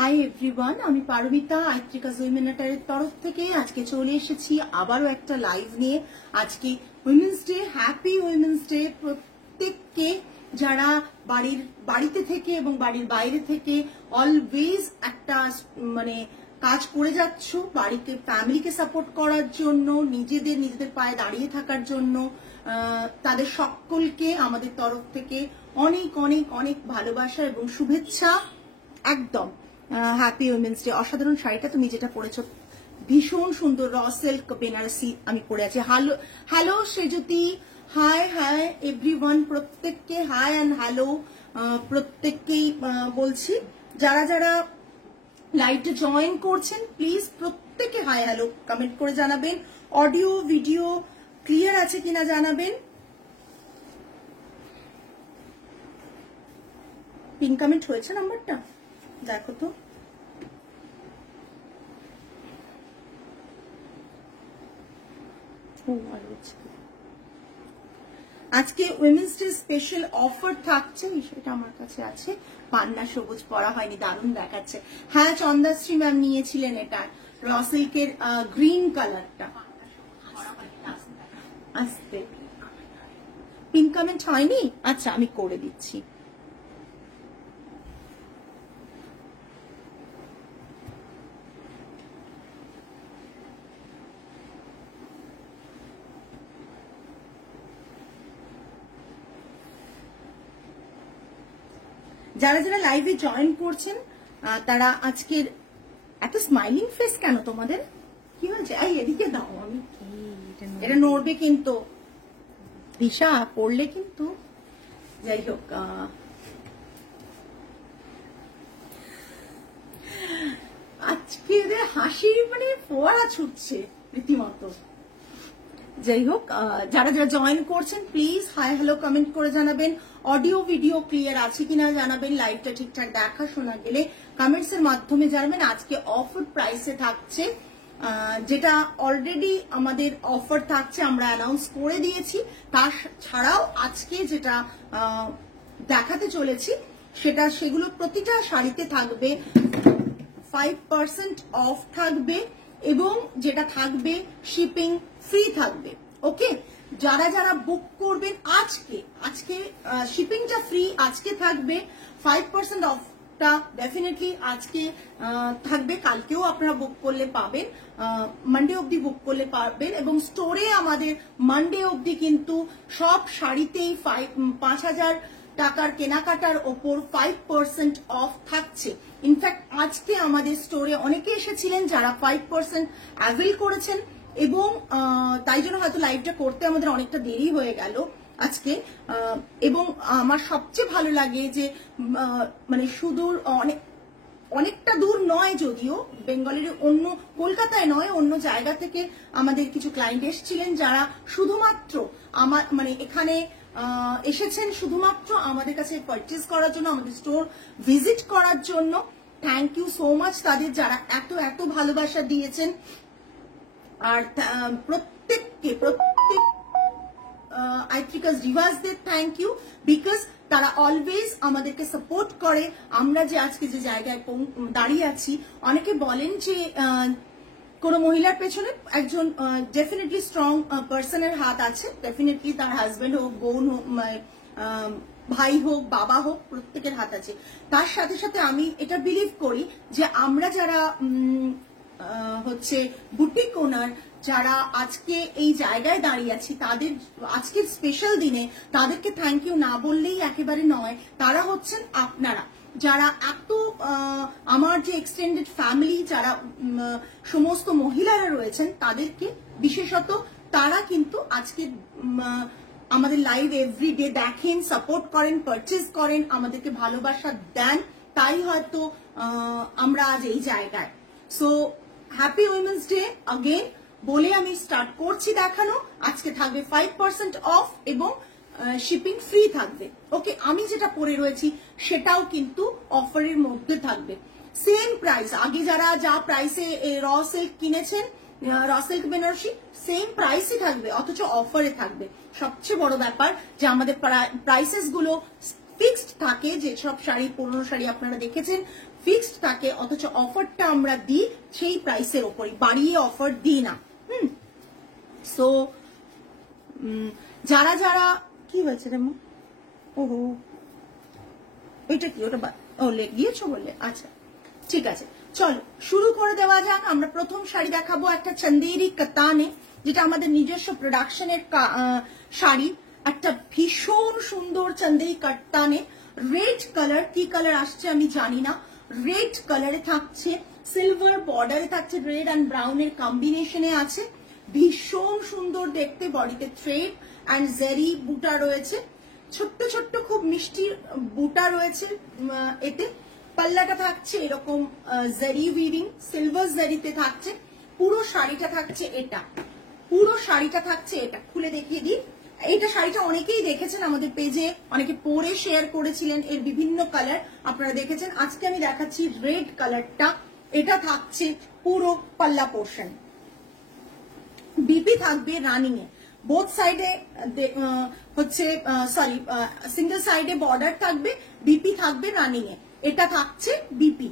Hi everyone, আমি পারমিতা আইট্রিকাস উইমেনাটারের তরফ থেকে আজকে চলে এসেছি আবারও একটা লাইভ নিয়ে। আজকে women's day, happy women's day প্রত্যেককে, যারা বাড়িতে থেকে এবং বাড়ির বাইরে থেকে অলওয়েজ একটা কাজ করে যাচ্ছ বাড়িতে ফ্যামিলিকে সাপোর্ট করার জন্য, নিজেদের পায়ে দাঁড়িয়ে থাকার জন্য, তাদের সকলকে আমাদের তরফ থেকে অনেক অনেক অনেক ভালোবাসা এবং শুভেচ্ছা। একদম হ্যাপি উইমেন্স ডে। অসাধারণ শাড়িটা তুমি যেটা পরেছো ভীষণ সুন্দর, র সিল্ক বেনারসি আমি পরে আছি। হ্যালো সেজুতি, হাই এভরিওয়ান, প্রত্যেককে হাই অ্যান্ড হ্যালো প্রত্যেককেই বলছি। যারা যারা লাইভে জয়েন করছেন প্লিজ প্রত্যেকে হাই হ্যালো কমেন্ট করে জানাবেন। অডিও ভিডিও ক্লিয়ার আছে কিনা জানাবেন। পিন কমেন্ট হয়েছে নাম্বারটা দেখো তো। আজকে উইমেন্স ডে স্পেশাল অফার থাকছে, সেটা আমার কাছে আছে। পান্না সবুজ পরা হয়নি, দারুণ দেখাচ্ছে। হ্যাঁ, চন্দাশ্রী ম্যাম নিয়েছিলেন এটা, র সিল্কের গ্রিন কালারটা। আসতে পিন কমেন্ট হয়নি, আচ্ছা আমি করে দিচ্ছি। যারা যারা লাইভে জয়েন করছেন তারা আজকের এত স্মাইলিং ফেস কেন তোমাদের, কি হয়েছে? এই এদিকে দাও, আমি এটা নড়বে কিন্তু দিশা পড়লে কিন্তু। যাই হোক, আজকে হাসির ফোয়ারা ছুটছে রীতিমতো। যাই হোক, যারা যারা জয়েন করছেন প্লিজ হাই হ্যালো কমেন্ট করে জানাবেন। অডিও ভিডিও ক্লিয়ার আছে কিনা জানাবেন। লাইভটা ঠিকঠাক দেখা শোনা গেলে কমেন্টস এর মাধ্যমে জানাবেন। আজকে অফার প্রাইসে থাকছে, যেটা অলরেডি আমাদের অফার থাকছে আমরা অ্যানাউন্স করে দিয়েছি। তার ছাড়াও আজকে যেটা দেখাতে চলেছি সেগুলো প্রতিটা শাড়িতে থাকবে 5% অফ থাকবে এবং যেটা থাকবে শিপিং ফ্রি থাকবে। ওকে, যারা যারা বুক করবেন আজকে শিপিংটা ফ্রি আজকে থাকবে। 5% অফটা ডেফিনেটলি আজকে থাকবে, কালকেও আপনারা বুক করলে পাবেন, মানডে অবধি বুক করলে পাবেন। এবং স্টোরে আমাদের মানডে অবধি কিন্তু সব শাড়িতেই 5,000 টাকার কেনাকাটার ওপর 5% অফ থাকছে। ইনফ্যাক্ট আজকে আমাদের স্টোরে অনেকে এসেছিলেন যারা 5% অ্যাভেল করেছেন এবং তাই জন্য হয়তো লাইভটা করতে আমাদের অনেকটা দেরি হয়ে গেল আজকে। এবং আমার সবচেয়ে ভালো লাগে যে সুদূর অনেকটা দূর নয়, যদিও বেঙ্গলের অন্য কলকাতায় নয়, অন্য জায়গা থেকে আমাদের কিছু ক্লায়েন্ট এসেছিলেন যারা শুধুমাত্র আমার এখানে এসেছেন শুধুমাত্র আমাদের কাছে পারচেজ করার জন্য, আমাদের স্টোর ভিজিট করার জন্য। থ্যাংক ইউ সো মাচ তাদের, যারা এত এত ভালোবাসা দিয়েছেন। আর প্রত্যেক আইট্রিকাস ডিভাসদের থ্যাংক ইউ, বিকজ তারা অলওয়েজ আমাদেরকে সাপোর্ট করে। আমরা যে আজকে যে জায়গায় দাঁড়িয়ে আছি, অনেকে বলেন যে কোন মহিলার পেছনে একজন ডেফিনেটলি স্ট্রং পার্সনের হাত আছে, ডেফিনেটলি তার হাজবেন্ড হোক, বোন হোক, ভাই হোক, বাবা হোক, প্রত্যেকের হাত আছে। তার সাথে সাথে আমি এটা বিলিভ করি যে আমরা যারা বুটিক ওনার, যারা আজকে এই জায়গায় দাঁড়িয়ে আছি, তাদের আজকের স্পেশাল দিনে তাদেরকে থ্যাংক ইউ না বললেই একেবারে নয়। তারা হচ্ছেন আপনারা, যারা এত আমার যে এক্সটেন্ডেড ফ্যামিলি, যারা সমস্ত মহিলারা রয়েছেন তাদেরকে বিশেষত, তারা কিন্তু আজকে আমাদের লাইভ এভরিডে দেখেন, সাপোর্ট করেন, পারচেজ করেন, আমাদেরকে ভালোবাসা দেন। তাই হয়তো আমরা আজ এই জায়গায়। So happy women's day again বলে আমি স্টার্ট করছি দেখানো। আজকে থাকবে 5% অফ এবং শিপিং ফ্রি থাকবে। ওকে, আমি যেটা পরে রয়েছি সেটাও কিন্তু অফারের মধ্যে থাকবে। সেম প্রাইস, আগে যারা যা প্রাইসে র সিল্ক কিনেছেন, র সিল্ক বেনারসি সেম প্রাইসই থাকবে, অথচ অফারে থাকবে। সবচেয়ে বড় ব্যাপার যে আমাদের প্রাইসেস গুলো ফিক্সড থাকে, যেসব শাড়ি পুরনো শাড়ি আপনারা দেখেছেন ফিক্সড থাকে, অথচ অফারটা আমরা দিই সেই প্রাইসের ওপরই, বাড়িয়ে অফার দিই না। সো যারা যারা কি বলছে রে মা, ওহো এটা কি, ওটা ও গিয়েছো বললে, আচ্ছা ঠিক আছে, চলো শুরু করে দেওয়া যাক। আমরা প্রথম শাড়ি দেখাবো একটা চন্দেরি কাতানে, যেটা আমাদের নিজস্ব প্রোডাকশনের শাড়ি, একটা ভীষণ সুন্দর চন্দেরি কাতানে, রেড কালার, কি কালার আসছে আমি জানি না, রেড কালারে থাকছে, সিলভার বর্ডারে থাকছে, রেড অ্যান্ড ব্রাউনের কম্বিনেশনে আছে, ভীষণ সুন্দর দেখতে, বডিতে থ্রেড অ্যান্ড জেরি বুটা রয়েছে, ছোট্ট ছোট্ট খুব মিষ্টি বুটা রয়েছে এতে। পাল্লাটা থাকছে এরকম জারি উইভিং, সিলভার জারিতে থাকছে, পুরো শাড়িটা থাকছে এটা, পুরো শাড়িটা থাকছে এটা, খুলে দেখিয়ে দিই। এইটা শাড়িটা অনেকেই দেখেছেন আমাদের পেজে, অনেকে পরে শেয়ার করেছিলেন, এর বিভিন্ন কালার আপনারা দেখেছেন। আজকে আমি দেখাচ্ছি রেড কালারটা, এটা থাকছে পুরো পাল্লা পোর্শন, বিপি থাকবে রানিং এ, বোথ সাইডে হচ্ছে সরি সিঙ্গেল সাইডে বর্ডার থাকবে, বিপি থাকবে রানিং এ, এটা থাকছে বিপি।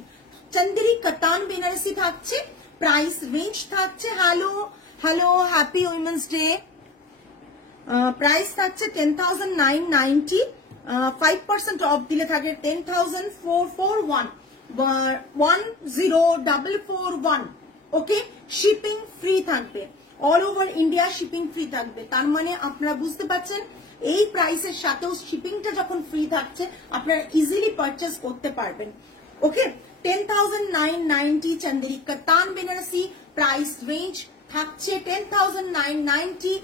চন্দেরি কাতান বেনারসি থাকছে, প্রাইস রেঞ্জ থাকছে, hello hello happy women's day, price থাকছে 10,990, 5% অফ দিলে থাকে 10,441, 10,441, ওকে। শিপিং ফ্রি থাকবে, all over India shipping free থাকবে। তার মানে আপনারা বুঝতে পারছেন এই প্রাইসের সাথেও শিপিংটা যখন ফ্রি থাকছে আপনারা ইজিলি পারচেস করতে পারবেন, ওকে। 10,990 চন্দেরি কাতান বেনারসি, প্রাইস রেঞ্জ থাকছে 10,990,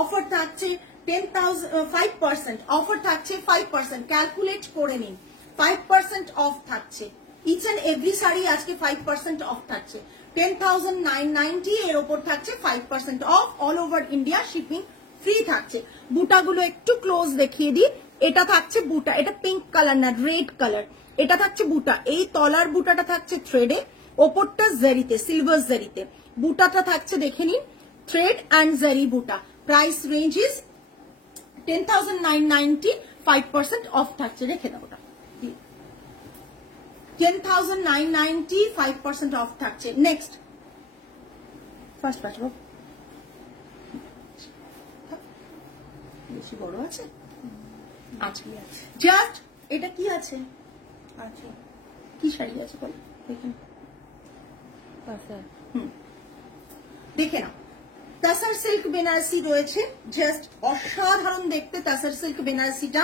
অফার থাকছে 5%, অফার থাকছে 5%, ক্যালকুলেট করে নিন, 5% অফ থাকছে, ইচ এন্ড এভরি শাড়ি আজকে 5% অফ থাকছে, 10,990 এর ওপর থাকছে 5% of, all over India shipping free থাকছে। বুটাগুলো একটু ক্লোজ দেখিয়ে দিই, এটা থাকছে বুটা, এটা পিঙ্ক কালার না রেড কালার, এটা থাকছে বুটা, এই তলার বুটাটা থাকছে থ্রেডে, ওপরটা জারিতে, সিলভার জারিতে, বুটাটা থাকছে দেখে নিন থ্রেড অ্যান্ড জারি বুটা, প্রাইস রেঞ্জ ইজ 10,990, 5% অফ থাকছে, রেখে দাও ওটা, 10,990, 5% অফ থাকছে। নেক্সট ফার্স্ট পাঁচ বেশি বড় আছে, আচ্ছা জাস্ট এটা কি আছে, আচ্ছা কি শাড়ি আছে বল দেখেন, দেখে না, তাসার সিল্ক বেনারসি রয়েছে, জাস্ট অসাধারণ দেখতে তাসার সিল্ক বেনারসিটা,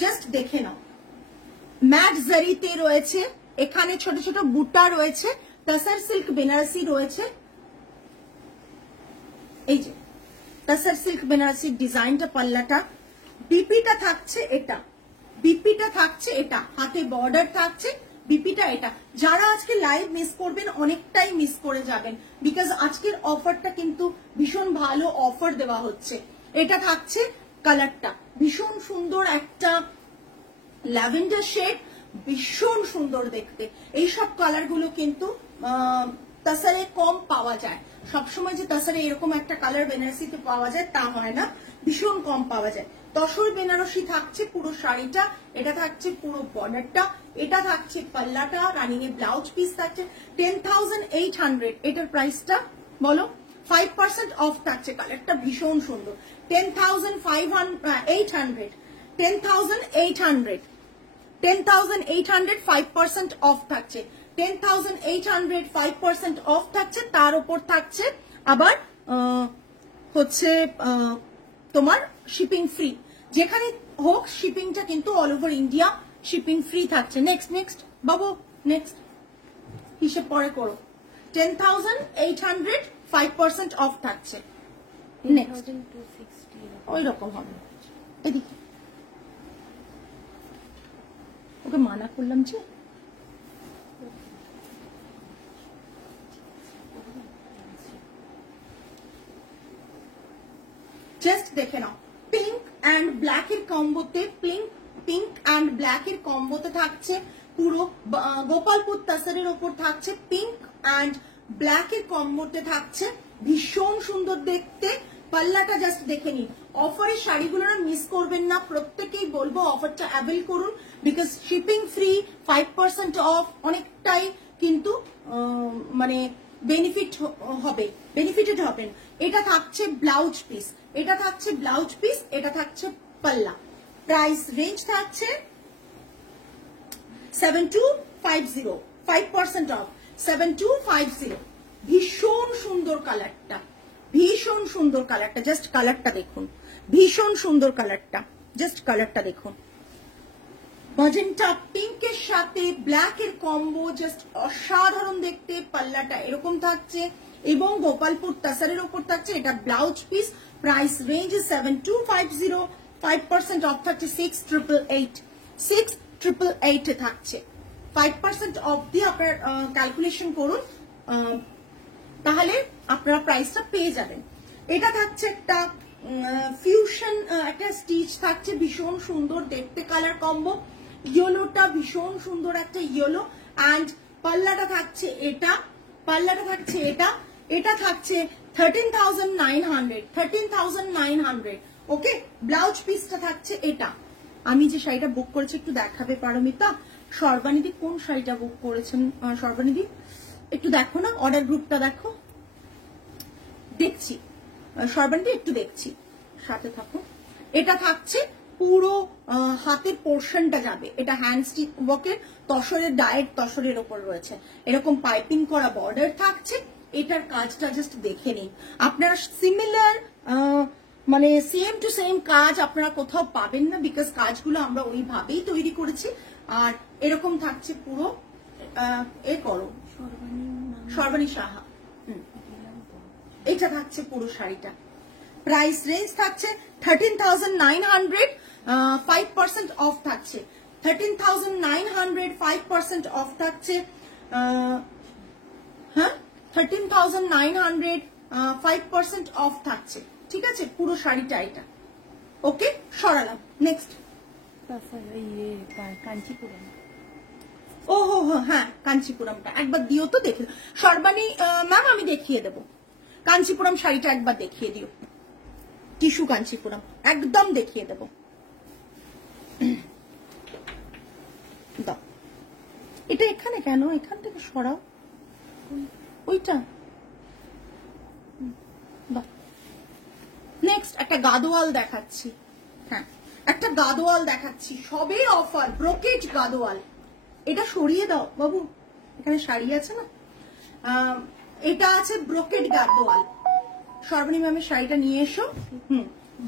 জাস্ট দেখে নাও, ম্যাট জারিতে রয়েছে, এখানে ছোট ছোট বুটা রয়েছে, তাসার সিল্ক বেনারসি রয়েছে, এই যে তাসার সিল্ক বেনারসির ডিজাইনটা, পাল্লাটা, বিপিটা থাকছে এটা, বিপিটা থাকছে এটা, হাতে বর্ডার থাকছে, বিপিটা এটা। যারা আজকে লাইভ মিস করবেন অনেকটাই মিস করে যাবেন, বিকজ আজকের অফারটা কিন্তু ভীষণ ভালো অফার দেওয়া হচ্ছে। এটা থাকছে কালারটা ভীষণ সুন্দর, একটা ল্যাভেন্ডার শেড, ভীষণ সুন্দর দেখতে। এইসব কালার গুলো কিন্তু তাসারে কম পাওয়া যায়, সবসময় যে তাসারে এরকম একটা কালার বেনারসিতে পাওয়া যায় তা হয় না, ভীষণ কম পাওয়া যায়। তসর বেনারসি থাকছে পুরো শাড়িটা, এটা থাকছে পুরো বর্ডারটা, এটা থাকছে পাল্লাটা, রানিং এ ব্লাউজ পিস থাকছে, 10,800 এটার প্রাইসটা বলো, 5% অফ থাকছে, কালারটা ভীষণ সুন্দর, 10,800, 10,800, 10,800, 5% অফ থাকছে, 10,800, 5% অফ থাকছে, তার উপর থাকছে আবার হচ্ছে তোমার শিপিং ফ্রি, যেখানে হোক শিপিংটা কিন্তু all over India shipping free থাকছে। নেক্সট নেক্সট বাবু, নেক্সট হিসেব পরে করো, 10,800, 5% অফ থাকছে, ওই রকম হবে। এদিকে ওকে মানা করলাম যে জাস্ট দেখে নাও, পিঙ্ক অ্যান্ড ব্ল্যাক এর কম্বোতে, পিঙ্ক অ্যান্ড ব্ল্যাক এর কম্বোতে থাকছে, পুরো গোপালপুর তাসারের ওপর থাকছে, পিঙ্ক অ্যান্ড ব্ল্যাক এর কম্বোতে থাকছে, ভীষণ সুন্দর দেখতে, পাল্লাটা জাস্ট দেখে নিন। অফারের শাড়িগুলো না মিস করবেন না, প্রত্যেকেই বলবো অফারটা অ্যাভেল করুন, বিকজ শিপিং ফ্রি, 5% অফ, অনেকটাই কিন্তু মানে বেনিফিটেড হবেন। এটা থাকছে ব্লাউজ পিস, এটা থাকছে ব্লাউজ পিস, এটা থাকছে পাল্লা। প্রাইস রেঞ্জ থাকছে 7250, 5% অফ, 7250। ভীষণ সুন্দর কালারটা, ভীষণ সুন্দর কালারটা, জাস্ট কালারটা দেখুন, ভীষণ সুন্দর কালারটা, জাস্ট কালারটা দেখুন। ম্যাজেন্টা পিঙ্কের সাথে ব্ল্যাক এর কম্বো, জাস্ট অসাধারণ দেখতে। পাল্লাটা এরকম থাকছে এবং গোপালপুর টাসারের উপর থাকছে। এটা blouse piece, price range 7250, 5% of থাকছে 6888, 6888 থাকছে। 5% অফ দিয়ে আপনার ক্যালকুলেশন করুন, তাহলে আপনারা প্রাইসটা পেয়ে যাবেন। এটা থাকছে একটা ফিউশন, একটা স্টিচ থাকছে, ভীষণ সুন্দর দেখতে কালার কম্বো। ইয়েলোটা ভীষণ সুন্দর একটা ইয়েলো, অ্যান্ড পাল্লাটা থাকছে এটা, পাল্লাটা থাকছে এটা, এটা থাকছে 13,900, 13,900। ওকে, ব্লাউজ পিসটা থাকছে এটা। আমি যে শাড়িটা বুক করেছি একটু দেখাবে পারমিতা? সর্বানিধি কোন শাড়িটা বুক করেছেন? সর্বানিধি একটু দেখো না, অর্ডার গ্রুপটা দেখো, দেখছি। সর্বানিধি একটু দেখছি, সাথে থাকো। এটা থাকছে পুরো হাতের পোর্শনটা যাবে, এটা হ্যান্ড স্টিচ ওয়ার্কের, তসরের ডায়েট তসরের ওপর রয়েছে, এরকম পাইপিং করা বর্ডার থাকছে। এটার কাজটা জাস্ট দেখে নিন, আপনারা সিমিলার মানে সেম টু সেম কাজ আপনারা কোথাও পাবেন না, বিকজ কাজগুলো আমরা ওইভাবেই তৈরি করেছি। আর এরকম থাকছে পুরো, এ করো সর্বাণী সাহা, এটা থাকছে পুরো শাড়িটা। প্রাইস রেঞ্জ থাকছে 13,900, 5% অফ থাকছে 13,900, 5% অফ থাকছে। হ্যাঁ, 13,900, 5% অফ থাকছে। ঠিক আছে, পুরো শাড়িটা এটা। ওকে, সরালাম। নেক্সট কাঞ্চিপুরম। ও হো হো, হ্যাঁ কাঞ্চিপুরমটা একবার দিও তো, দেখে। সর্বাণী ম্যাম আমি দেখিয়ে দেবো, কাঞ্চিপুরম শাড়িটা একবার দেখিয়ে দিও, টিস্যু কাঞ্চিপুরম একদম দেখিয়ে দেবো। দাও, এটা এখানে কেন? এখান থেকে সরাও ওইটা। নেক্সট একটা গাদোয়াল দেখাচ্ছি। হ্যাঁ, একটা গাদোয়াল দেখাচ্ছি, সবে অফার, ব্রোকেজ গাদোয়াল। এটা সরিয়ে দাও বাবু, এখানে শাড়ি আছে না। এটা আছে ব্রোকেড গাদোয়াল। সর্বনী ম্যামের শাড়িটা নিয়ে এসো।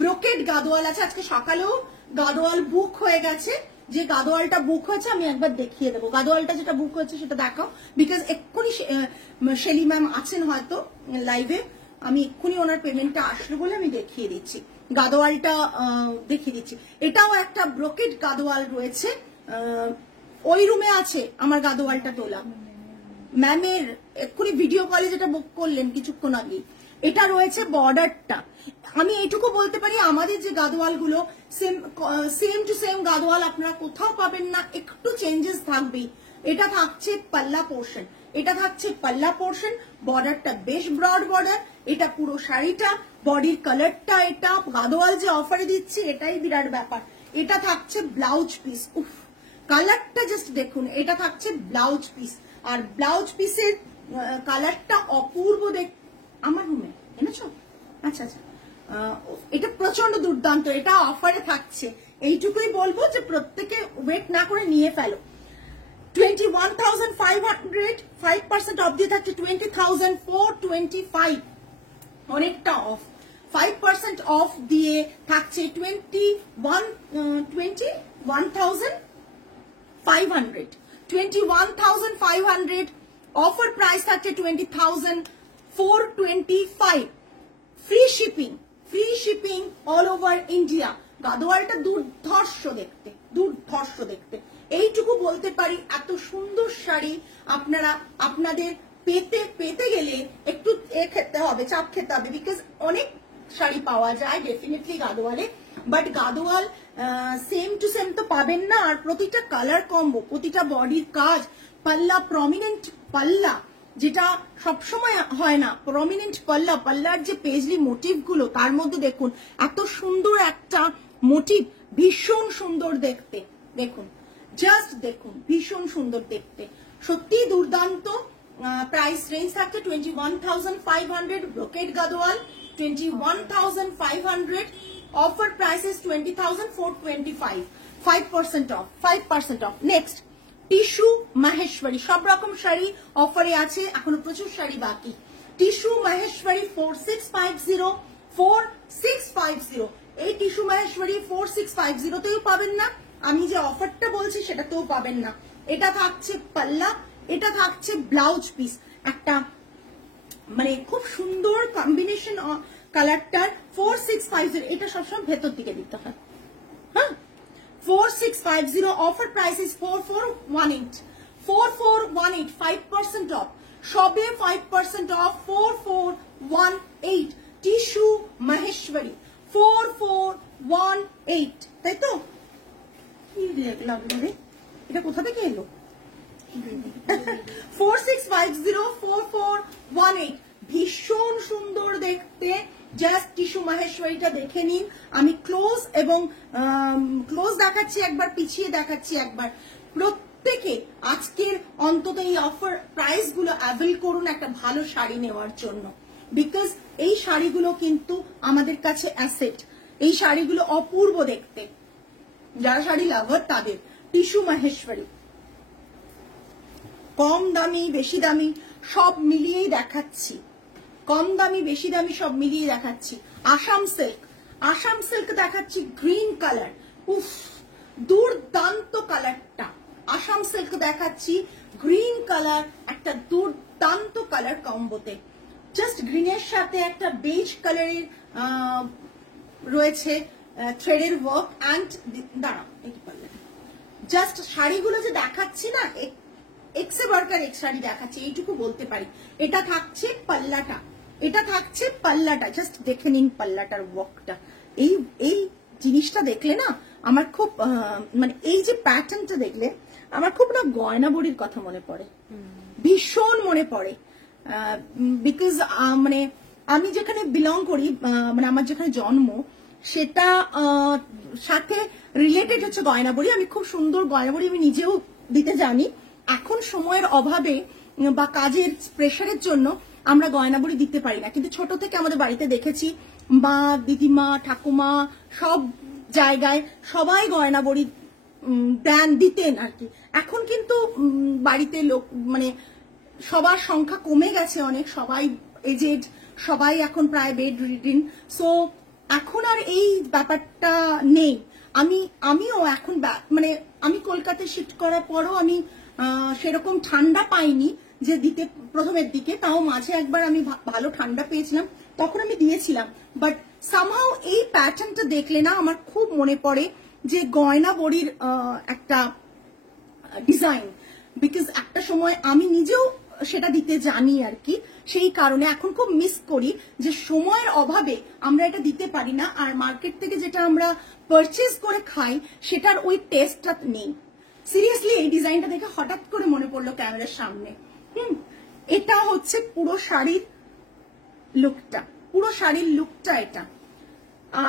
ব্রোকেড গাদোয়াল আছে। আজকে সকালেও গাদোয়াল বুক হয়ে গেছে, যে গাদোয়ালটা বুক হয়েছে আমি একবার দেখিয়ে দেবো। গাদোয়ালটা যেটা বুক হয়েছে সেটা দেখাও, বিকজ এক্ষুনি শেলি ম্যাম আছেন হয়তো লাইভে, আমি এক্ষুনি ওনার পেমেন্টটা আসলো বলে আমি দেখিয়ে দিচ্ছি, গাদোয়ালটা দেখিয়ে দিচ্ছি। এটাও একটা ব্রোকেড গাদোয়াল রয়েছে, ওই রুমে আছে আমার গাদোয়ালটা তোলা। ম্যামের এক্ষুনি ভিডিও কলে যেটা বুক করলেন কিছুক্ষণ আগে, এটা রয়েছে বর্ডারটা। আমি এইটুকু বলতে পারি, আমাদের যে গাদোয়ালগুলো সেম টু সেম গাদোয়াল আপনারা কোথাও পাবেন না, একটু চেঞ্জেস থাকবেই। এটা থাকছে পাল্লা পোর্শন, এটা থাকছে পাল্লা পোর্শন, বর্ডারটা বেশ ব্রড বর্ডার। এটা পুরো শাড়িটা, বডির কালারটা, এটা গাদোয়াল যে অফারে দিচ্ছি এটাই বিরাট ব্যাপার। এটা থাকছে ব্লাউজ পিস, উফ কালারটা জাস্ট দেখুন। এটা থাকছে ব্লাউজ পিস, আর ব্লাউজ পিসের কালারটা অপূর্ব দেখ। আমার রুমে এনেছো? আচ্ছা আচ্ছা, এটা প্রচন্ড দুর্দান্ত, এটা অফারে থাকছে। এইটুকুই বলবো যে প্রত্যেকে ওয়েট না করে নিয়ে ফেলো। 21,500, 5% অফ দিয়ে থাকছে 20,425, অনেকটা অফ। 5% অফ দিয়ে থাকছে 21,500, 21,500। অফার প্রাইস থাকছে 20,425। Free shipping, free shipping all over India. গাদোয়ালটা দুর্ধর্ষ দেখতে, দুর্ধর্ষ দেখতে। এইটুকু বলতে পারি, এত সুন্দর শাড়ি আপনারা আপনাদের পেতে গেলে একটু খেতে হবে, চাপ খেতে হবে, বিকজ অনেক শাড়ি পাওয়া যায় ডেফিনেটলি গাদোয়ালে, but Gadwal same to same তো পাবেন না। আর প্রতিটা কালার কম্বো, প্রতিটা বডির কাজ, পাল্লা প্রমিনেন্ট পাল্লা, যেটা সবসময় হয় না, প্রমিনেন্ট পাল্লা, পাল্লার যে পেজলি মোটিভ গুলো তার মধ্যে দেখুন এত সুন্দর একটা মোটিভ, ভীষণ সুন্দর দেখতে। দেখুন, জাস্ট দেখুন, ভীষণ সুন্দর দেখতে, সত্যি দুর্দান্ত। প্রাইস রেঞ্জ থাকছে 21,500, brocade Gadwal 21,500, offer price is 20,425, 5% of, 5% of. Next tissue Maheshwari, সব রকম শাড়ি অফারে আছে, এখনো প্রচুর শাড়ি বাকি। টিস্যু মাহেশ্বরী 4650, 4650, এই টিস্যু মাহেশ্বরী 4650 তেও পাবেন না, আমি যে অফারটা বলছি সেটাতেও পাবেন না। এটা থাকছে পাল্লা, এটা থাকছে ব্লাউজ পিস, একটা মানে খুব সুন্দর কম্বিনেশন কালারটার। 4650, এটা সবসময় ভেতর দিকে দিতে হয়, হ্যাঁ। 4650, অফার প্রাইস ইজ 4418, 4418, 5% অফ, সবে 5% অফ, 4418, টিস্যু মাহেশ্বরী 4418, তাই তো? কি লাগলো রে, এটা কোথা থেকে এলো? 4650, 4418, ভীষণ সুন্দর দেখতে। জাস্ট টিস্যু মাহেশ্বরীটা দেখে নিন, আমি ক্লোজ এবং ক্লোজ দেখাচ্ছি একবার, পিছিয়ে দেখাচ্ছি একবার। প্রত্যেকে আজকের অন্তত এই অফার প্রাইস গুলো অ্যাভেল করুন একটা ভালো শাড়ি নেওয়ার জন্য, বিকজ এই শাড়িগুলো কিন্তু আমাদের কাছে অ্যাসেট, এই শাড়িগুলো অপূর্ব দেখতে, যারা শাড়ি লাভার তাদের। টিস্যু মাহেশ্বরী কম দামি বেশি দামি সব মিলিয়েই দেখাচ্ছি, কম দামি বেশি দামি সব মিলিয়ে দেখাচ্ছি। আসাম সিল্ক, আসাম সিল্ক দেখাচ্ছি গ্রিন কালার, উফ দুর্দান্ত কালারটা। আসাম সিল্ক দেখাচ্ছি গ্রিন কালার, একটা দুর্দান্ত কালার কম্বোতে, জাস্ট গ্রিনের সাথে একটা বেজ কালারের রয়েছে থ্রেডের ওয়ার্ক অ্যান্ড দাঁড়াও এটি পারলে জাস্ট শাড়িগুলো যে দেখাচ্ছি না, এক্সে বার্কার এক্স শাড়ি দেখাচ্ছি, এইটুকু বলতে পারি। এটা থাকছে পাল্লাটা, এটা থাকছে পাল্লাটা, জাস্ট দেখে নিন পাল্লাটার ওয়ার্কটা। এই এই জিনিসটা দেখলে না আমার খুব মানে এই যে প্যাটার্নটা দেখলে আমার খুব না গয়না বড়ির কথা মনে পড়ে, ভীষণ মনে পড়ে। বিকজ মানে আমি যেখানে বিলং করি, মানে আমার যেখানে জন্ম, সেটা সাথে রিলেটেড হচ্ছে গয়না বড়ি। আমি খুব সুন্দর গয়না বড়ি আমি নিজেও দিতে জানি। এখন সময়ের অভাবে বা কাজের প্রেশারের জন্য আমরা গয়না বড়ি দিতে পারি না, কিন্তু ছোট থেকে আমাদের বাড়িতে দেখেছি মা, দিদিমা, ঠাকুমা সব জায়গায় সবাই গয়না বড়ি দেন, দিতেন আর কি। এখন কিন্তু বাড়িতে লোক মানে সবার সংখ্যা কমে গেছে অনেক, সবাই এজেড, সবাই এখন প্রায় বেড রিডিং, সো এখন আর এই ব্যাপারটা নেই। আমিও এখন মানে আমি কলকাতায় শিফট করার পরও আমি সেরকম ঠান্ডা পাইনি যে দিতে প্রথমের দিকে, তাও মাঝে একবার আমি ভালো ঠান্ডা পেয়েছিলাম, তখন আমি দিয়েছিলাম। বাট সামহাও এই প্যাটার্নটা দেখলে না আমার খুব মনে পড়ে যে গয়না বড়ির একটা ডিজাইন, বিকজ একটা সময় আমি নিজেও সেটা দিতে জানি আর কি, সেই কারণে এখন খুব মিস করি যে সময়ের অভাবে আমরা এটা দিতে পারি না, আর মার্কেট থেকে যেটা আমরা পারচেজ করে খাই সেটার ওই টেস্টটা নেই। সিরিয়াসলি এই ডিজাইনটা দেখে হঠাৎ করে মনে পড়লো ক্যামেরার সামনে। এটা হচ্ছে পুরো শাড়ির লুকটা, পুরো শাড়ির লুকটা এটা।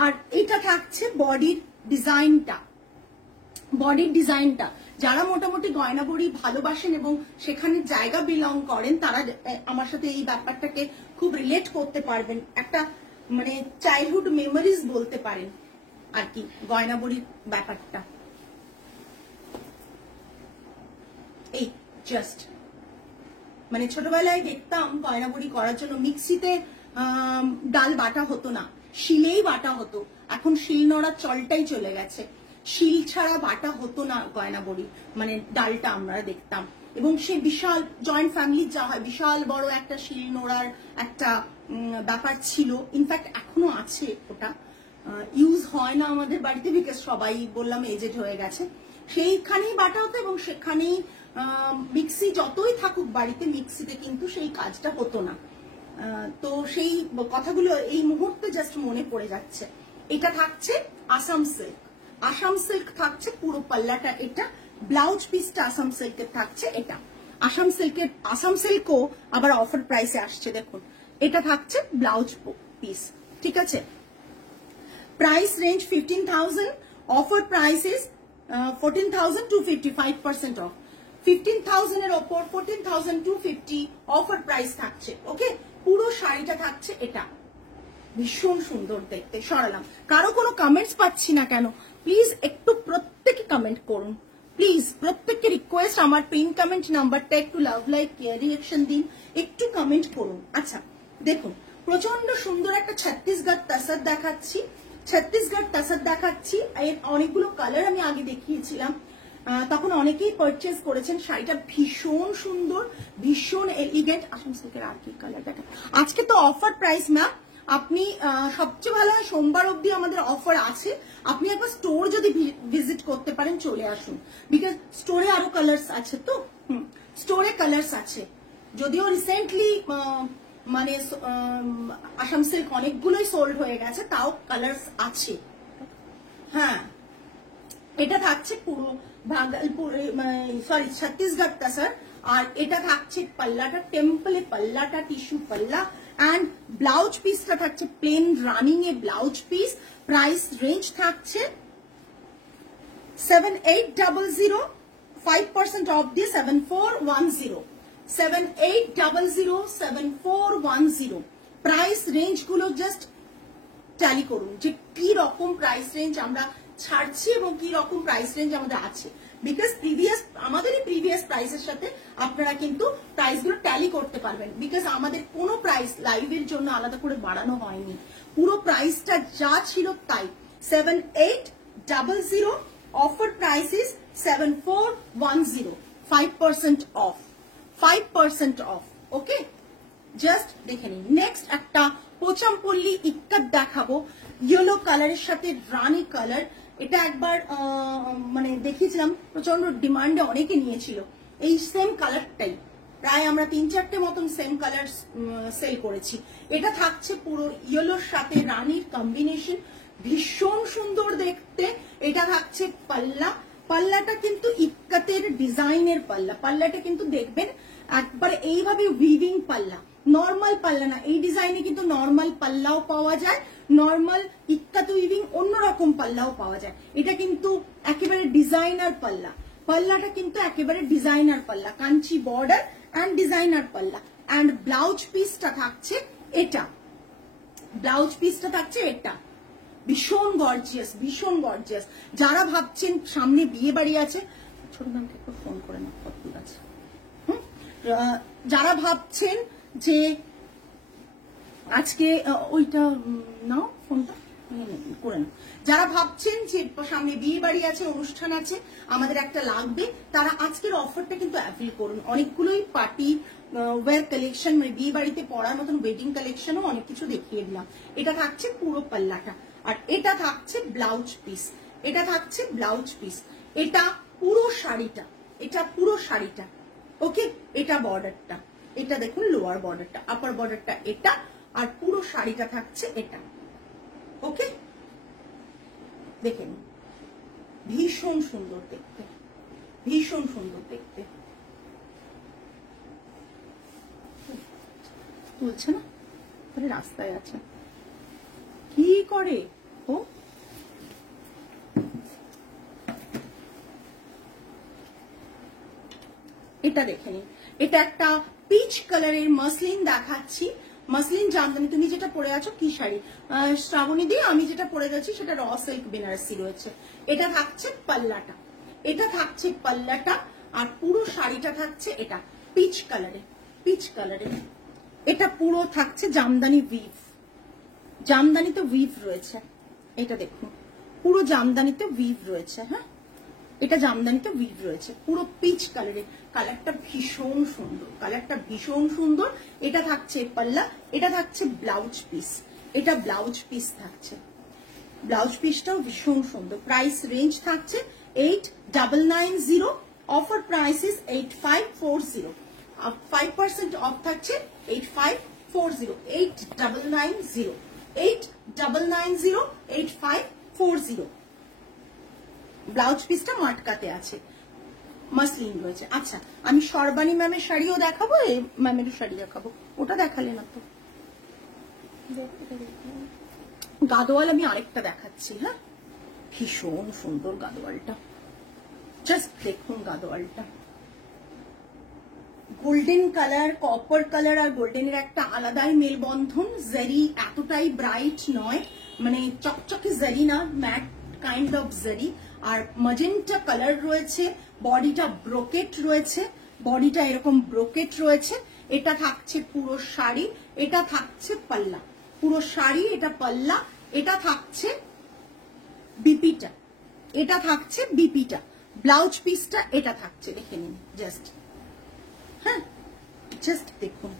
আর এটা থাকছে বডির ডিজাইনটা, বডির ডিজাইনটা। যারা মোটামুটি গয়না বড়ি ভালোবাসেন এবং সেখানে জায়গা বিলং করেন, তারা আমার সাথে এই ব্যাপারটাকে খুব রিলেট করতে পারবেন, একটা মানে চাইল্ডহুড মেমোরিজ বলতে পারেন আর কি গয়না বড়ির ব্যাপারটা। এই জাস্ট মানে ছোটবেলায় দেখতাম গয়না বড়ি করার জন্য মিক্সিতে ডাল বাটা হতো না, শিলেই বাটা হতো। এখন শিল নোড়ার চলটাই চলে গেছে, শিল ছাড়া বাটা হতো না গয়না বড়ি, মানে ডালটা আমরা দেখতাম। এবং সে বিশাল জয়েন্ট ফ্যামিলি যা হয়, বিশাল বড় একটা শিল নোড়ার একটা ব্যাপার ছিল, ইনফ্যাক্ট এখনো আছে, ওটা ইউজ হয় না আমাদের বাড়িতে বিকজ সবাই বললাম এজেড হয়ে গেছে। সেইখানেই বাটা হতো এবং সেখানেই মিক্সি যতই থাকুক বাড়িতে, মিক্সিতে কিন্তু সেই কাজটা হতো না। তো সেই কথাগুলো এই মুহূর্তে জাস্ট মনে পড়ে যাচ্ছে। এটা থাকছে আসাম সিল্ক, আসাম সিল্ক থাকছে পুরো পাল্লাটা, এটা ব্লাউজ পিসটা আসাম সিল্কের থাকছে এটা। আসাম সিল্কও আবার অফার প্রাইসে আসছে। দেখুন এটা থাকছে ব্লাউজ পিস, ঠিক আছে। Price range 15,000, offer price is 14,250, 5% of. 15,000 এর ওপর 14,250 অফার প্রাইস থাকছে। ওকে, পুরো শাড়িটা থাকছে এটা, ভীষণ সুন্দর দেখতে। সরালাম, কারো কোনো কমেন্টস পাচ্ছি না কেন, প্লিজ একটু প্রত্যেকে কমেন্ট করুন, প্লিজ প্রত্যেককে রিকোয়েস্ট, আমার পিন কমেন্ট নাম্বারটা একটু লাভ লাইক রিঅ্যাকশন দিন, একটু কমেন্ট করুন। আচ্ছা দেখুন, প্রচন্ড সুন্দর একটা ছত্তিশগড় তাসার দেখাচ্ছি, ছত্তিশগড় তাসার দেখাচ্ছি। এর অনেকগুলো কালার আমি আগে দেখিয়েছিলাম, তখন অনেকেই পারচেজ করেছেন। শাড়িটা ভীষণ সুন্দর, ভীষণ এলিগেন্ট। আসাম সিল্কের আর কি কালার দেখা, আজকে তো অফার প্রাইস ম্যাম। আপনি সবচেয়ে ভালো হয় সোমবার অবধি আমাদের অফার আছে, আপনি একবার স্টোর যদি ভিজিট করতে পারেন চলে আসুন, বিকজ স্টোরে আরো কালার্স আছে। তো স্টোরে কালার্স আছে, যদিও রিসেন্টলি মানে আসাম সিল্ক অনেকগুলোই সোল্ড হয়ে গেছে, তাও কালার্স আছে। হ্যাঁ, এটা থাকছে পুরো ভাগলপুর, সরি ছত্তিশগড় তাসার। আর এটা থাকছে পাল্লাটা, টেম্পলে পাল্লাটা, টিস্যু পাল্লা, এন্ড ব্লাউজ পিসটা থাকছে প্লেন রানিং এ ব্লাউজ পিস। প্রাইস রেঞ্জ থাকছে 7800, 5% অফ দিয়ে 7410, 7800, 7410। প্রাইস রেঞ্জ গুলো জাস্ট ট্যালি করুন যে কি রকম প্রাইস রেঞ্জ আমরা ছাড়ছি এবং কি রকম প্রাইস রেঞ্জ আমাদের আছে, বিকজ আমাদেরই প্রিভিয়াস প্রাইসের সাথে আপনারা কিন্তু প্রাইস গুলো ট্যালি করতে পারবেন, বিকজ আমাদের কোনো প্রাইস লাইভের জন্য আলাদা করে বাড়ানো হয়নি, পুরো প্রাইসটা যা ছিল তাই। 7800, offer price is 7410, 5% of, 5% of. Okay, just দেখে নিন। নেক্সট একটা পোচামপল্লী ইক্কাত দেখাবো, ইয়েলো কালারের সাথে রানী কালার। এটা একবার মানে দেখিয়েছিলাম, প্রচন্ড ডিমান্ডে অনেকে নিয়েছিল এই সেম কালারটাই, প্রায় আমরা 3-4টে মতন সেম কালার সেল করেছি। এটা থাকছে পুরো ইয়েলোর সাথে রানীর কম্বিনেশন, ভীষণ সুন্দর দেখতে। এটা থাকছে পাল্লা, পাল্লাটা কিন্তু ইক্কাতের ডিজাইনের পাল্লা, পাল্লাটা কিন্তু দেখবেন একবার এইভাবে উইভিং পাল্লা, নর্মাল পাল্লা না। এই ডিজাইনে কিন্তু নর্মাল পাল্লাও পাওয়া যায়, নর্মাল ইক্কাত উইভিং অন্যরকম পাল্লাও পাওয়া যায়। এটা কিন্তু একেবারে ডিজাইনার পাল্লা, পাল্লাটা কিন্তু একেবারে ডিজাইনার পাল্লা, কাঞ্চি বর্ডার এন্ড ডিজাইনার পাল্লা। এন্ড ব্লাউজ পিসটা থাকছে এটা, ব্লাউজ পিসটা থাকছে এটা, ভীষণ গর্জিয়াস, ভীষণ গর্জিয়াস। যারা ভাবছেন সামনে বিয়ে বাড়ি আছে, ছোট ম্যামকে একটু ফোন করে না, কত দূর আছে, যারা ভাবছেন যে আজকে ওইটা নাও ফোনটা করে না, যারা ভাবছেন যে সামনে বিয়ে বাড়ি আছে, অনুষ্ঠান আছে, আমাদের একটা লাগবে, তারা আজকের অফারটা কিন্তু অ্যাভেল করুন। অনেকগুলোই পার্টি ওয়্যার কালেকশন, মানে বিয়ে বাড়িতে পড়ার মতন ওয়েডিং কালেকশনও অনেক কিছু দেখিয়ে দিলাম। এটা থাকছে পুরো পাল্লাটা, আর এটা থাকছে ব্লাউজ পিস, এটা থাকছে ব্লাউজ পিস। এটা পুরো শাড়িটা, এটা পুরো শাড়িটা। ওকে, এটা বর্ডারটা, এটা দেখুন লোয়ার বর্ডারটা, আপার বর্ডারটা এটা, আর পুরো শাড়িটা থাকছে এটা। ওকে, দেখেন ভীষণ সুন্দর দেখতে, ভীষণ সুন্দর দেখতে। বলছে না রাস্তায় আছে, কি করে ও। এটা দেখে নিন, এটা একটা পিচ কালারের মাসলিন দেখাচ্ছি, মাসলিন জামদানি। তুমি যেটা পরে আছো কি শাড়ি শ্রাবণী দি, আমি যেটা পরে যাচ্ছি সেটা র সিল্ক বেনারসি রয়েছে। এটা থাকছে পাল্লাটা, এটা থাকছে পাল্লাটা, আর পুরো শাড়িটা থাকছে এটা পিচ কালারে, পিচ কালারে। এটা পুরো থাকছে জামদানি উইভ, জামদানিতে উইভ রয়েছে। এটা দেখুন পুরো জামদানিতে উইভ রয়েছে। হ্যাঁ, এটা জামদানিতে উইভ রয়েছে, পুরো পিচ কালারের। কালারটা ভীষণ সুন্দর, কালারটা ভীষণ সুন্দর। এটা থাকছে পাল্লা, এটা থাকছে ব্লাউজ পিস, এটা ব্লাউজ পিস থাকছে, ব্লাউজ পিসটাও ভীষণ সুন্দর। প্রাইস রেঞ্জ থাকছে 8990, অফার প্রাইস ইজ 8540, 5% অফ থাকছে 8540, 8990, 8990, 8540। ব্লাউজ পিসটা মাটকাতে আছে। মাসলিন রয়েছে। আচ্ছা আমি সর্বাণী ম্যামের শাড়িও দেখাবো, এই ম্যামেরও শাড়ি দেখাবো। ওটা দেখালে না তো, গাদোয়াল আমি আরেকটা দেখাচ্ছি। হ্যাঁ ভীষণ সুন্দর গাদোয়ালটা, জাস্ট দেখুন গাদোয়ালটা, গোল্ডেন কালার, কপার কালার আর গোল্ডেনের একটা আলাদাই মেলবন্ধন। জারি এতটাই ব্রাইট নয়, মানে চকচকে জারি না, ম্যাট কাইন্ড অফ জারি। আর ম্যাজেন্টা কালার রয়েছে, বডিটা ব্রোকেট রয়েছে, বডিটা এরকম ব্রোকেট রয়েছে। এটা থাকছে পুরো শাড়ি, এটা থাকছে পাল্লা, পুরো শাড়ি এটা পাল্লা, এটা থাকছে বিপিটা, এটা থাকছে বিপিটা, ব্লাউজ পিসটা এটা থাকছে, দেখে নিন জাস্ট। হ্যাঁ জাস্ট দেখুন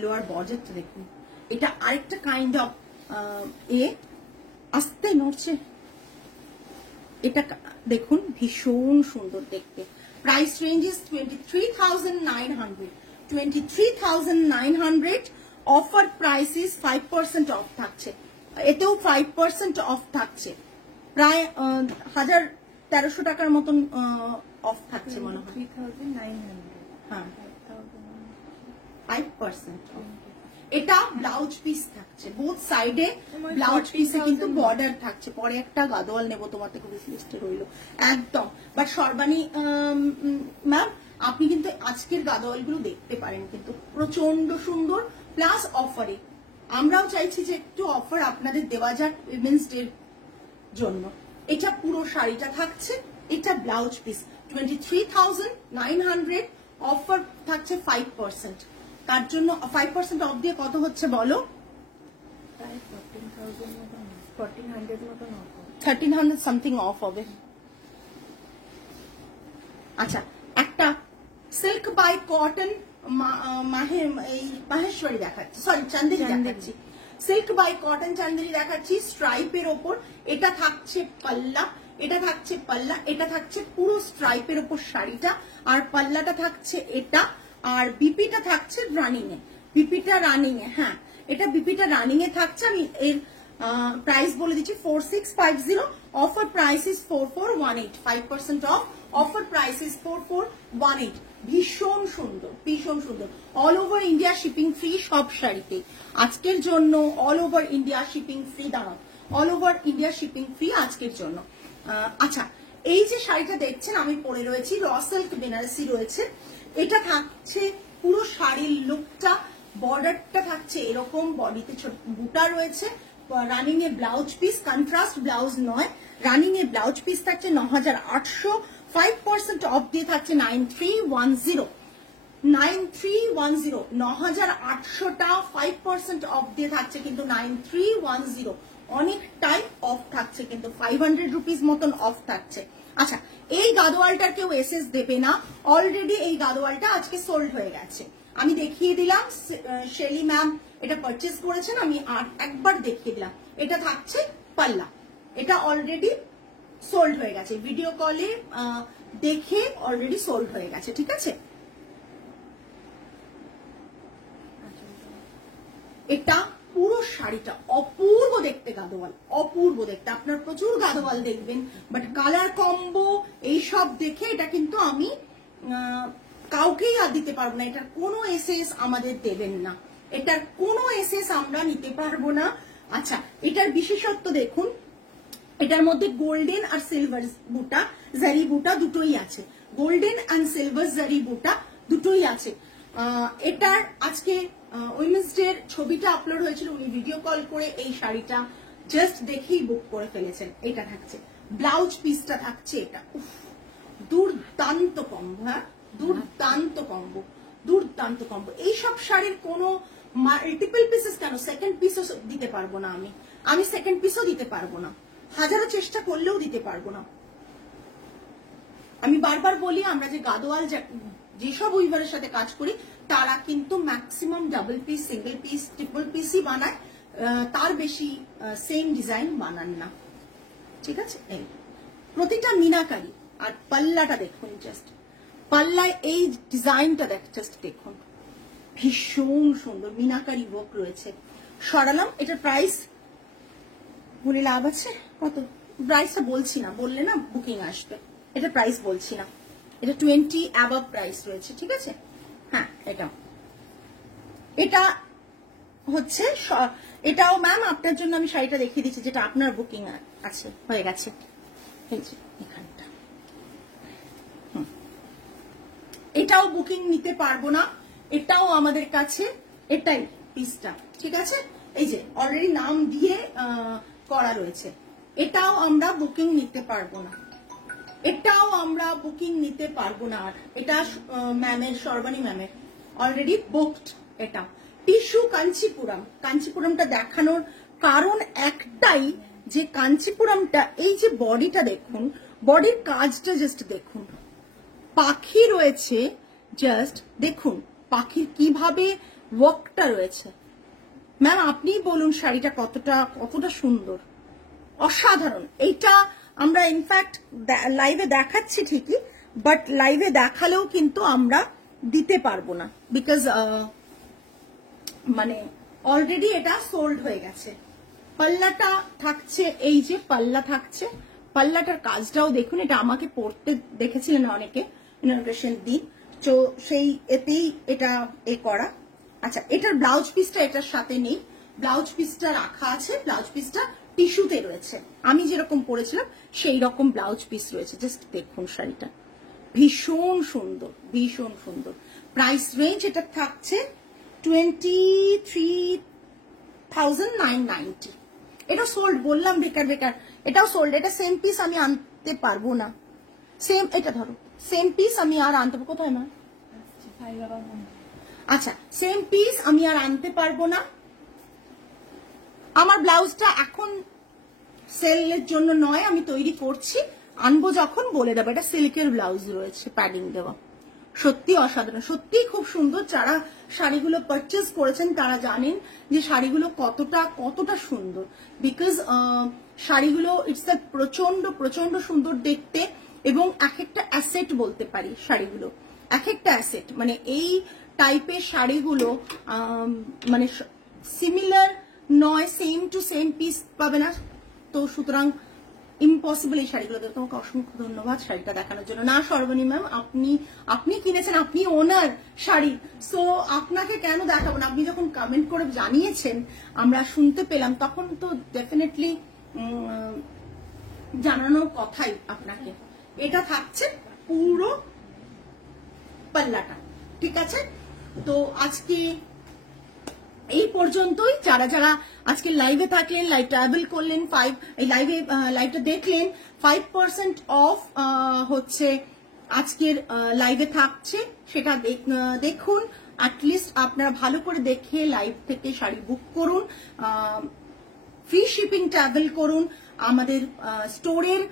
লোয়ার বর্ডারটা দেখুন, এটা আরেকটা কাইন্ড অফ আস্তে নড়ছে, এটা দেখুন ভীষণ সুন্দর দেখতে। Price range is 23,900, 23,900। Offer price is 5% of থাকছে, এতেও 5% অফ থাকছে, প্রায় 1,1300 টাকার মতন অফ থাকছে মনে হয়। 3,900, হ্যাঁ 5% 5% অফ। এটা ব্লাউজ পিস থাকছে, বোথ সাইডে ব্লাউজ পিসে কিন্তু বর্ডার থাকছে। পরে একটা গাদোয়াল নেবো তোমার থেকে, লিস্টে রইলো একদম। বাট সর্বাণী ম্যাম আপনি কিন্তু আজকের গাদোয়াল গুলো দেখতে পারেন, কিন্তু প্রচন্ড সুন্দর, প্লাস অফারে। আমরাও চাইছি যে একটু অফার আপনাদের দেওয়া যাক উইমেন্স ডে জন্য। এটা পুরো শাড়িটা থাকছে, এটা ব্লাউজ পিস 23,900, অফার থাকছে 5%। তার জন্য 5% অফ দিয়ে কত হচ্ছে বলো? প্রায় 14,000 মতন, 1,400 মতন অফ, 1,300 সামথিং অফ হবে। আচ্ছা একটা সিল্ক বাই কটন মাহেশ্বরী দেখাচ্ছি, সরি চান্দেরি দেখাচ্ছি। সিল্ক বাই কটন চান্দেরি দেখাচ্ছি স্ট্রাইপের ওপর। এটা থাকছে পাল্লা, এটা থাকছে পাল্লা, এটা থাকছে পুরো স্ট্রাইপের ওপর শাড়িটা, আর পাল্লাটা থাকছে এটা, আর বিপিটা থাকছে রানিং এ, বিপিটা রানিং এ। হ্যাঁ এটা বিপিটা রানিং এ থাকছে। আমি এর প্রাইস বলে দিচ্ছি 4650, offer price is 4418, 5% off, offer price is 4418। ভীষণ সুন্দর, ভীষণ সুন্দর, all over India shipping free সব শাড়িতে আজকের জন্য, all over India shipping free. দাঁড়াও, all over India shipping free আজকের জন্য। আচ্ছা এই যে শাড়িটা দেখছেন আমি পরে রয়েছি, র সিল্ক বেনারসি রয়েছে। এটা থাকছে পুরো শাড়ির লুকটা, বর্ডারটা থাকছে এরকম, বডিতে ছোট বুটা রয়েছে, রানিং এ ব্লাউজ পিস, কন্ট্রাস্ট ব্লাউজ নয়, রানিং এ ব্লাউজ পিস থাকছে 9,800, 5% অফ দিয়ে থাকছে 9310, 9310, 9,800টা 5% অফ দিয়ে থাকছে কিন্তু 9310, অনেকটাই অফ থাকছে, কিন্তু 500 রুপিস মতন অফ থাকছে। আচ্ছা এই গাদোয়ালটার কেউ এসএস দেবে না, অলরেডি এই গাদোয়ালটা আজকে সোল্ড হয়ে গেছে। আমি দেখিয়ে দিলাম, শেলি ম্যাম এটা পারচেস করেছেন, আমি আর একবার দেখিয়ে দিলাম। এটা থাকছে পাল্লা, এটা অলরেডি সোল্ড হয়ে গেছে, ভিডিও কলে দেখে অলরেডি সোল্ড হয়ে গেছে, ঠিক আছে। এটা পুরো শাড়িটা অপূর্ব দেখতে গাদোয়াল, অপূর্ব দেখতে। আপনার প্রচুর গাদোয়াল দেখবেন, বাট কালার কম্বো এইসব দেখে এটা কিন্তু আমি কাউকেই আর দিতে পারবো না, এটার কোনো এসএস আমাদের দেবেন না, এটার কোনো এসএস আমরা নিতে পারবো না। আচ্ছা এটার বিশেষত্ব দেখুন, এটার মধ্যে গোল্ডেন আর সিলভার বুটা, জারি বুটা দুটোই আছে, গোল্ডেন অ্যান্ড সিলভার জারি বুটা দুটোই আছে। এটার আজকে উইমেন্স ডে ছবিটা আপলোড হয়েছিল, উনি ভিডিও কল করে এই শাড়িটা জাস্ট দেখেই বুক করে ফেলেছেন। এটা থাকছে ব্লাউজ পিসটা থাকছে, এটা দুর্দান্ত কম্বো, হ্যাঁ দুর্দান্ত কম্বো, দুর্দান্ত কম্বো। এইসব শাড়ির কোনো মাল্টিপল পিসেস কেন, সেকেন্ড পিসও দিতে পারবো না, আমি সেকেন্ড পিসও দিতে পারবো না, হাজারো চেষ্টা করলেও দিতে পারবো না। আমি বারবার বলি আমরা যে গাদোয়াল যেসব উইভারের সাথে কাজ করি তারা কিন্তু maximum double piece, single piece, triple পিসই বানায়, তার বেশি সেম ডিজাইন বানান না, ঠিক আছে। এই প্রতিটা মিনাকারি, আর পাল্লাটা দেখুন, জাস্ট পাল্লায় এই ডিজাইনটা জাস্ট দেখুন, ভীষণ সুন্দর মিনাকারি ওয়ার্ক রয়েছে। সরালাম, এটার প্রাইস বলে লাভ আছে কত, প্রাইসটা বলছি না, বললে না বুকিং আসবে, এটা প্রাইস বলছি না। এটা 20 অ্যাবাভ প্রাইস রয়েছে, ঠিক আছে। হ্যাঁ, এটা হচ্ছে এটাও ম্যাম আপনার জন্য আমি শাড়িটা দেখিয়ে দিচ্ছি, যেটা আপনার বুকিং আছে, হয়ে গেছে। এই যে এখানটা, এটাও বুকিং নিতে পারবো না, এটাও আমাদের কাছে এটাই পিসটা, ঠিক আছে। এই যে অলরেডি নাম দিয়ে করা রয়েছে, এটাও আমরা বুকিং নিতে পারবো না, এটাও আমরা বুকিং নিতে পারবো না। আর এটা ম্যামের, সর্বাণী ম্যামের অলরেডি বুকড। এটা টিস্যু কাঞ্চিপুরম, কাঞ্চিপুরমটা দেখানোর কারণ একটাই যে কাঞ্চিপুরমটা, এই যে বডিটা দেখুন, বডির কাজটা জাস্ট দেখুন, পাখি রয়েছে, জাস্ট দেখুন পাখির কিভাবে ওয়ার্কটা রয়েছে। ম্যাম আপনি বলুন শাড়িটা কতটা সুন্দর, অসাধারণ। এইটা আমরা ইনফ্যাক্ট লাইভে দেখাচ্ছি ঠিকই, বাট লাইভে দেখালেও কিন্তু আমরা দিতে পারবো না, বিকজ মানে অলরেডি এটা সোল্ড হয়ে গেছে। পাল্লাটা থাকছে, এই যে পাল্লা থাকছে, পাল্লাটার কাজটাও দেখুন, এটা আমাকে পড়তে দেখেছিলেন অনেকে ইনগ্রেশন দিন, তো সেই এতেই এটা করা। আচ্ছা, এটার ব্লাউজ পিসটা এটার সাথে নেই, ব্লাউজ পিসটা রাখা আছে, ব্লাউজ পিসটা টিস্যুতে রয়েছে, আমি যেরকম পরেছিলাম সেই রকম ব্লাউজ পিস রয়েছে। জাস্ট দেখুন শাড়িটা ভীষণ সুন্দর, ভীষণ সুন্দর। প্রাইস রেঞ্জ এটা থাকছে 23,990। এটা সোল্ড, বললাম বেকার, এটাও সোল্ড। এটা সেম পিস আমি আনতে পারবো না, সেম, এটা ধরো সেম পিস আমি আর আনতে পারবো, কোথায় মা? আচ্ছা, সেম পিস আমি আর আনতে পারবো না। আমার ব্লাউজটা এখন সেলের জন্য নয়, আমি তৈরি করছি, আনবো যখন বলে দেবো। এটা সিল্কের ব্লাউজ রয়েছে, প্যাডিং দেওয়া, সত্যি অসাধারণ, সত্যি খুব সুন্দর। যারা শাড়িগুলো পারচেজ করেছেন তারা জানেন যে শাড়িগুলো কতটা সুন্দর, বিকজ শাড়িগুলো ইটস আ প্রচন্ড সুন্দর দেখতে, এবং এক একটা অ্যাসেট বলতে পারি শাড়িগুলো, এক একটা অ্যাসেট। মানে এই টাইপের শাড়িগুলো মানে সিমিলার নয়, সেম টু সেম পিস পাবে না, তো সুতরাং ইম্পসিবল এই শাড়িগুলো। তোমাকে অসংখ্য ধন্যবাদ শাড়িটা দেখানোর জন্য। না সর্বনী ম্যাম, আপনি কিনেছেন, আপনি ওনার শাড়ি, সো আপনাকে কেন দেখাবো না? আপনি যখন কমেন্ট করে জানিয়েছেন, আমরা শুনতে পেলাম, তখন তো ডেফিনেটলি জানানোর কথাই আপনাকে। এটা থাকছে পুরো পাল্লাটা, ঠিক আছে। তো আজকে এই পর্যন্তই। যারা আজকে লাইভে থাকলেন, লাইভ ট্রাভেল করলেন, এই লাইভটা দেখলেন, 5% অফ হচ্ছে আজকের লাইভে থাকছে, সেটা দেখুন। অ্যাটলিস্ট আপনারা ভালো করে দেখে লাইভ থেকে শাড়ি বুক করুন, ফ্রি শিপিং ট্রাভেল করুন। আমাদের স্টোরের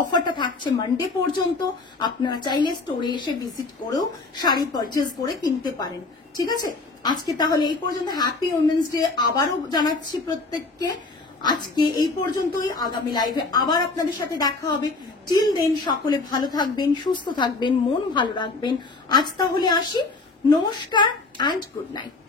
অফারটা থাকছে মানডে পর্যন্ত, আপনারা চাইলে স্টোরে এসে ভিজিট করেও শাড়ি পারচেজ করে কিনতে পারেন, ঠিক আছে। আজকে তাহলে এই পর্যন্ত, হ্যাপি উইমেন্স ডে আবারও জানাচ্ছি প্রত্যেককে। আজকে এই পর্যন্তই, আগামী লাইভে আবার আপনাদের সাথে দেখা হবে। টিল দেন সকলে ভালো থাকবেন, সুস্থ থাকবেন, মন ভালো রাখবেন। আজ তাহলে আসি, নমস্কার অ্যান্ড গুড নাইট।